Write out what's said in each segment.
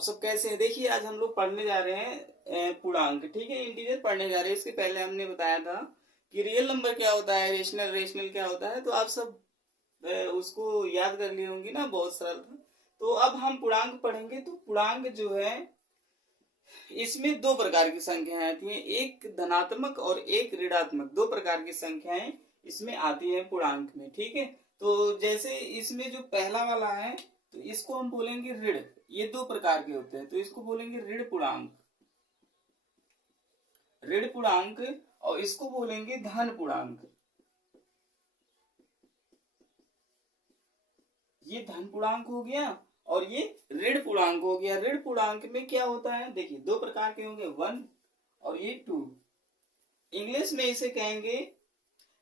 आप सब कैसे हैं? देखिए आज हम लोग पढ़ने जा रहे हैं पूर्णांक, ठीक है, इंटीजर पढ़ने जा रहे हैं। इसके पहले हमने बताया था कि रियल नंबर क्या होता है, रेशनल रेशनल क्या होता है, तो आप सब उसको याद कर लिए होंगे ना, बहुत सरल था। तो अब हम पूर्णांक पढ़ेंगे। तो पूर्णांक जो है इसमें दो प्रकार की संख्याएं आती हैं, एक धनात्मक और एक ऋणात्मक। दो प्रकार की संख्याएं इसमें आती हैं पूर्णांक में, ठीक है। तो जैसे इसमें जो पहला वाला है तो इसको हम बोलेंगे ऋण। ये दो प्रकार के होते हैं तो इसको बोलेंगे ऋण पूर्णांक, ऋण पूर्णांक, और इसको बोलेंगे धन पूर्णांक। ये धन पूर्णांक हो गया और ये ऋण पूर्णांक हो गया। ऋण पूर्णांक में क्या होता है, देखिए दो प्रकार के होंगे, 1 और ये 2। इंग्लिश में इसे कहेंगे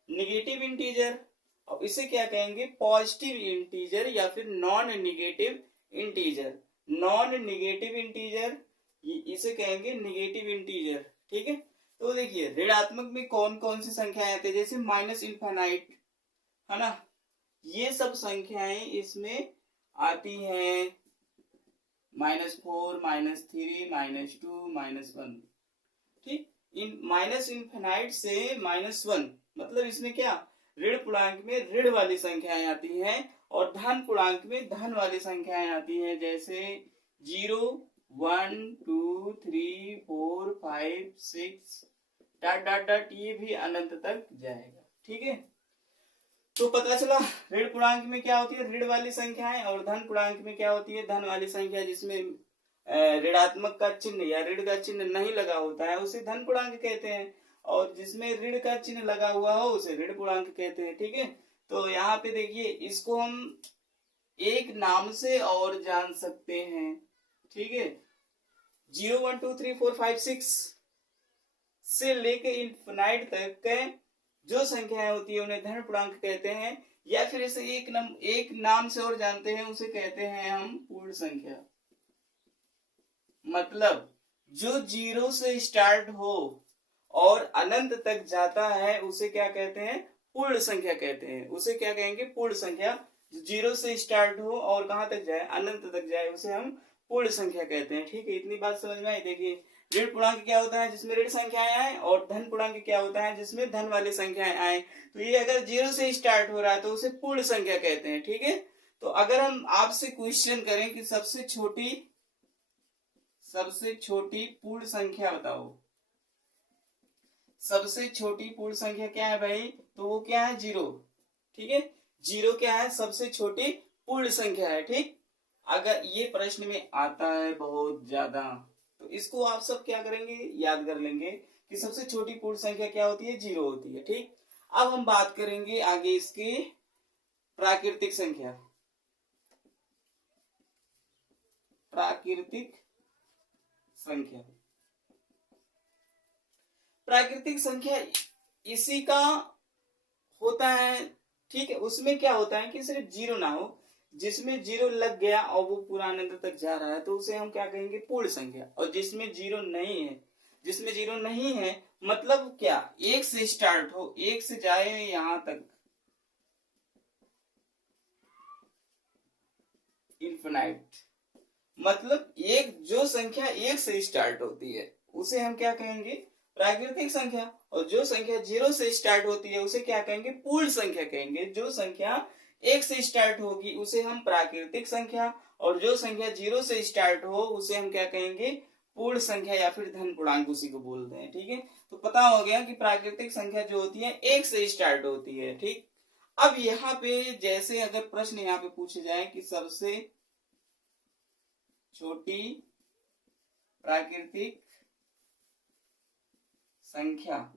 निगेटिव इंटीजर, और इसे क्या कहेंगे, पॉजिटिव इंटीजर या फिर non negative integer. Non negative integer इसे कहेंगे निगेटिव इंटीजर, ठीक है। तो देखिए ऋणात्मक में कौन कौन सी संख्याएं आती है, जैसे माइनस इनफाइनाइट, है ना, ये सब संख्याएं इसमें आती हैं। -4, -3, -2, -1, ठीक। इन माइनस इनफिनाइट से -1 मतलब इसमें क्या, ऋण पूर्णांक में ऋण वाली संख्याएं आती हैं और धन पूर्णांक में धन वाली संख्याएं आती हैं, जैसे 0, 1, 2, 3, 4, 5, 6 डॉट डॉट डॉट, ये भी अनंत तक जाएगा, ठीक है। तो पता चला ऋण पूर्णांक में क्या होती है, ऋण वाली संख्याएं, और धन पूर्णांक में क्या होती है, धन वाली संख्या, जिसमें ऋणात्मक का चिन्ह या ऋण का चिन्ह नहीं लगा होता है उसे धन पूर्णांक कहते हैं, और जिसमें ऋण का चिन्ह लगा हुआ हो उसे ऋण पूर्णांक कहते हैं, ठीक है। तो यहाँ पे देखिए इसको हम एक नाम से और जान सकते हैं, ठीक है। 0, 1, 2, 3, 4, 5, 6 से लेके इनफिनाइट तक जो संख्याएं होती है उन्हें धन पूर्णांक कहते हैं, या फिर इसे एक नाम से और जानते हैं, उसे कहते हैं हम पूर्ण संख्या। मतलब जो 0 से स्टार्ट हो और अनंत तक जाता है उसे क्या कहते हैं, पूर्ण संख्या कहते हैं। उसे क्या कहेंगे, पूर्ण संख्या। जो 0 से स्टार्ट हो और कहां तक जाए, अनंत तक जाए, उसे हम पूर्ण संख्या कहते हैं, ठीक है। इतनी बात समझ में आई। देखिए ऋण पूर्णांक क्या होता है, जिसमें ऋण संख्याएं आए, और धन पूर्णांक क्या होता है, जिसमें धन वाली संख्याएं आए। तो ये अगर 0 से स्टार्ट हो रहा है तो उसे पूर्ण संख्या कहते हैं, ठीक है। तो अगर हम आपसे क्वेश्चन करें कि सबसे छोटी पूर्ण संख्या बताओ, सबसे छोटी पूर्ण संख्या क्या है भाई, तो वो क्या है, 0, ठीक है। 0 क्या है, सबसे छोटी पूर्ण संख्या है, ठीक। अगर ये प्रश्न में आता है बहुत ज्यादा तो इसको आप सब क्या करेंगे, याद कर लेंगे कि सबसे छोटी पूर्ण संख्या क्या होती है, 0 होती है, ठीक। अब हम बात करेंगे आगे इसकी प्राकृतिक संख्या। प्राकृतिक संख्या, प्राकृतिक संख्या इसी का होता है, ठीक है। उसमें क्या होता है कि सिर्फ 0 ना हो, जिसमें 0 लग गया और वो पूरा अनंत तक जा रहा है तो उसे हम क्या कहेंगे, पूर्ण संख्या। और जिसमें 0 नहीं है, जिसमें 0 नहीं है मतलब क्या, 1 से स्टार्ट हो, 1 से जाए यहां तक इनफिनाइट, मतलब एक जो संख्या 1 से स्टार्ट होती है उसे हम क्या कहेंगे, प्राकृतिक संख्या। और जो संख्या 0 से स्टार्ट होती है उसे क्या कहेंगे, पूर्ण संख्या कहेंगे। जो संख्या 1 से स्टार्ट होगी उसे हम प्राकृतिक संख्या, और जो संख्या 0 से स्टार्ट हो उसे हम क्या कहेंगे, पूर्ण संख्या या फिर धन पूर्णांक, उसी को बोलते हैं, ठीक है। तो पता हो गया कि प्राकृतिक संख्या जो होती है 1 से स्टार्ट होती है, ठीक। अब यहाँ पे जैसे अगर प्रश्न यहाँ पे पूछे जाए कि सबसे छोटी प्राकृतिक संख्या,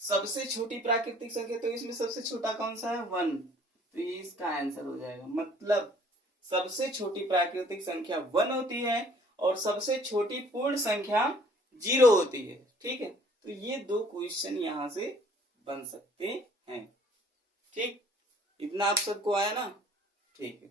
सबसे छोटी प्राकृतिक संख्या, तो इसमें सबसे छोटा कौन सा है, 1, तो ये इसका आंसर हो जाएगा। मतलब सबसे छोटी प्राकृतिक संख्या 1 होती है और सबसे छोटी पूर्ण संख्या 0 होती है, ठीक है। तो ये दो क्वेश्चन यहां से बन सकते हैं, ठीक। इतना आप सबको आया ना, ठीक है।